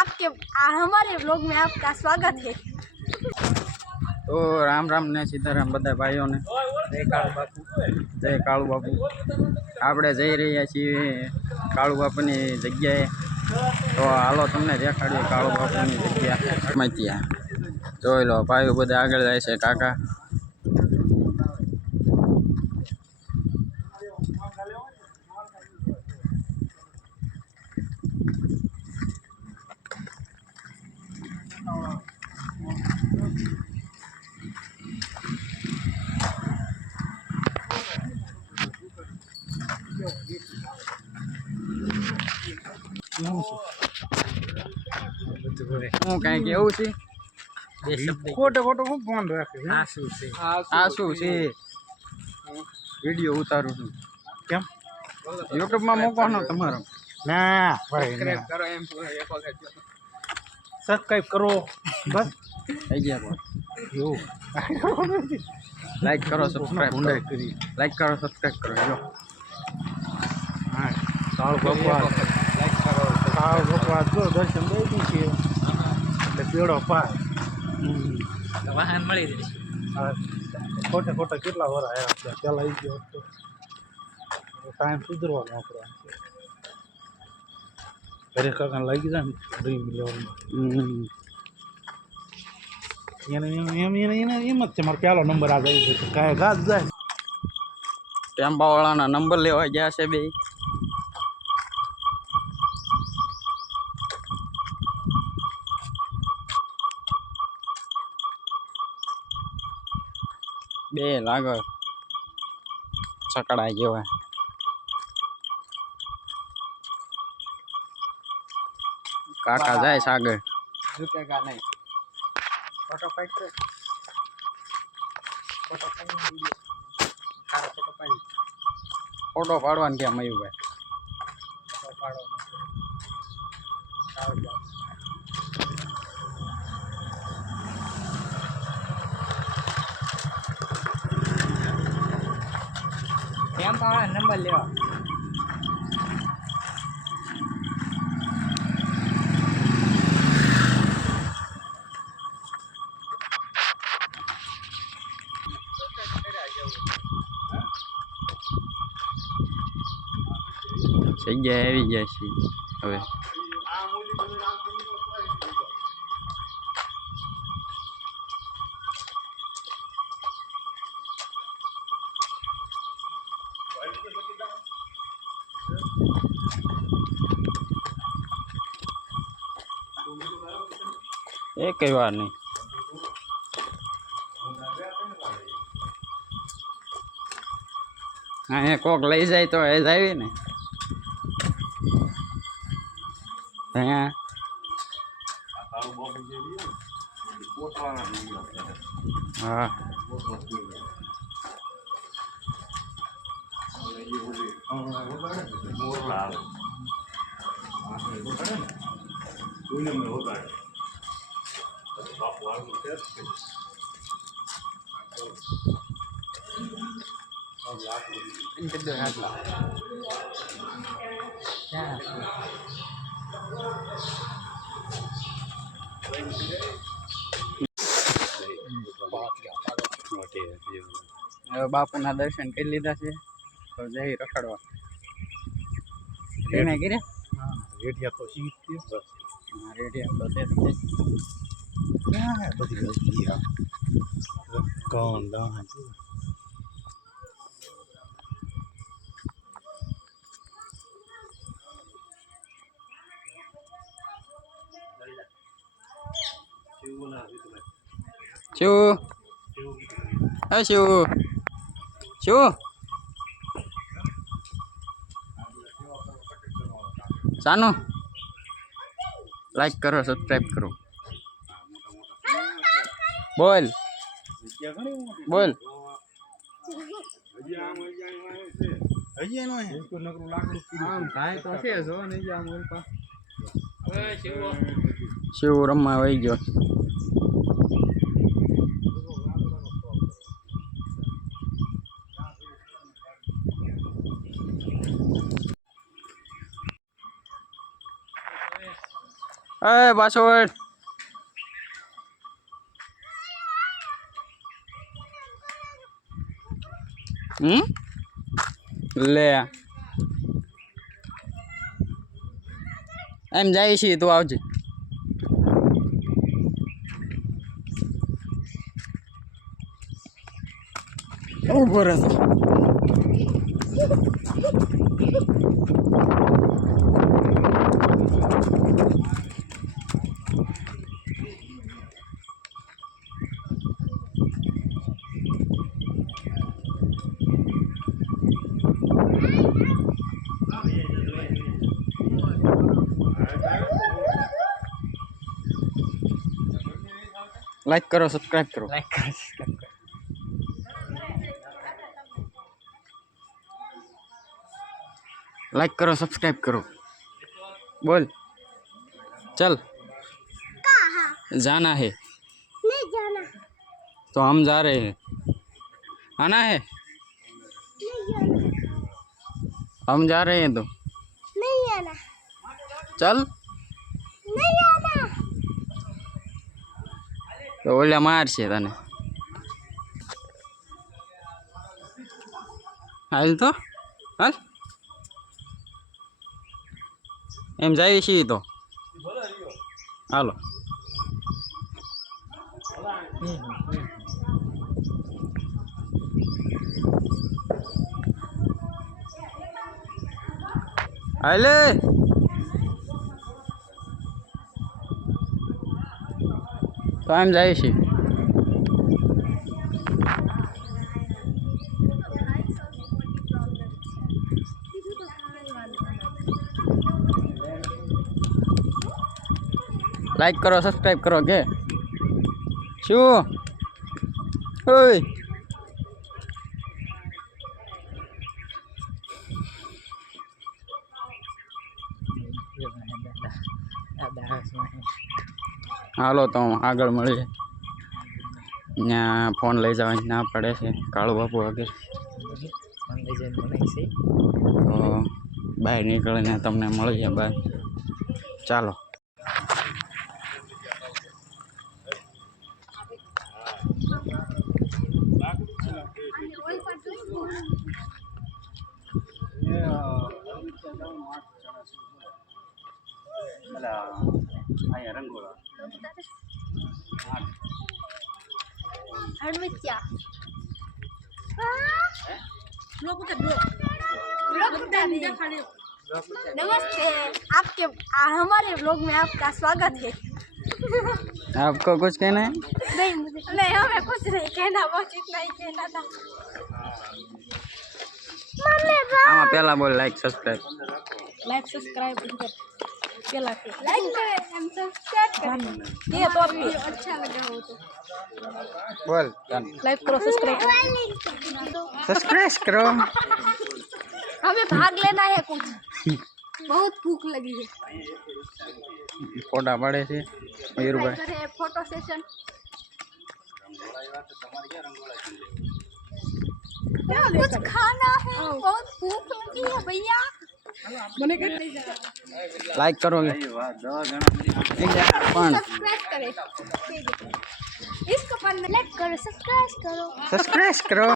आपके हमारे ब्लॉग में आपका स्वागत है। तो राम राम ने सीताराम बधा भाईओ ने जय काळू बापू આપણે જઈ રહ્યા છીએ કાળુ બાપુની જગ્યાએ। તો હાલો તમને દેખાડીએ કાળુ બાપુની જગ્યા મત્યા જોઈ લો ભાઈઓ બધા આગળ જાય છે કાકા। હું કઈ કેવું છે ખોટો ખોટો હું ફોન રાખે આ શું છે વિડીયો ઉતારું છું કેમ યુટ્યુબમાં મૂકવાનો તમારો ના ભાઈ કરો એમ સબસ્ક્રાઇબ કરો બસ થઈ ગયા એવું લાઈક કરો સબસ્ક્રાઇબ ઊંડાઈ કરી લાઈક કરો સબસ્ક્રાઇબ કરો જો હા કાળુ બાપા લાઈક કરો કાળુ બાપા જો દર્શન દઈ દી છે એટલે પેડો પાર વાહન મળી જશે। ખોટા ખોટા કેટલા વાર આવ્યા છે પેલા આવી ગયો તો ટાઈમ સુધરવાનો આપણો ઘરે કાકા લાગી જાય ને ડ્રીમ લેવલમાં એને એમ જ છે મારો પહેલો નંબર આ આવી છે કાંઈ ઘાસ જાય ટેમ્પાવાળાના નંબર લેવા ગયા છે બે લાગર છકડા જેવા કાકા જાય સાગર ઝુકેગા નહીં ફોટો પાડતો ફોટો પાડવાનું ક્યાં મયુભાઈ ફોટો પાડવાનો કેમ પાવા નંબર લેવા જગ્યાએ આવી ગયા છીએ હવે એ કઈ વાર નહીં હા કોક લઈ જાય તો એ જ આવી ને હા હા બાપુના દર્શન કરી લીધા છે તો જઈ રખડવા એને કરે રેડિયા તો શીખતી બસ રેડિયા તો તે ક્યાં બધી ગલતી આ કોણ દાન શું હા શું શું સાનું લાઈક કરો સબસ્ક્રાઈબ કરો બોલ બોલ હજી એનો નકરું લાકડું થાય તો છે જો ને આમ શિવ રમવા વહી ગયો એ પાછળ લે એમ જાય છે તું આવજે ઉભો રહેતો લાઈક કરો સબસ્ક્રાઇબ કરો लाइक करो सब्सक्राइब करो बोल चल जाना है नहीं जाना तो हम जा रहे हैं आना है नहीं जाना हम जा रहे हैं तो नहीं आना चल नहीं आना तो ओला मार से तने हाल तो हाल एम जाए छी तो हालो हाले तो एम जाए छी लाइक करो सब्सक्राइब करो के शू ओय हालो तो आगळ मळीए न्या फोन लई जवानी ना पड़े छे काळू बापू आगे तो बहार निकळीने तमने मळीए बाय चालो हड़मित्या नमस्ते आपके हमारे व्लॉग में आपका स्वागत है आपको कुछ कहना है नहीं हमें कुछ नहीं कहना बस इतना ही कहना था आमा पहला बोल लाइक सब्सक्राइब लाइक करें हम सब्सक्राइब करें ये तो आपको अच्छा लगा हो तो बोल लाइक करो सब्सक्राइब करो हमें भाग लेना है कुछ बहुत भूख लगी है फोटा पड़े से मयूर भाई करे फोटो सेशन कुछ खाना है बहुत भूख लगी है भैया लाइक करोगे सब्सक्राइब करें इसको पर लाइक करो सब्सक्राइब करो करो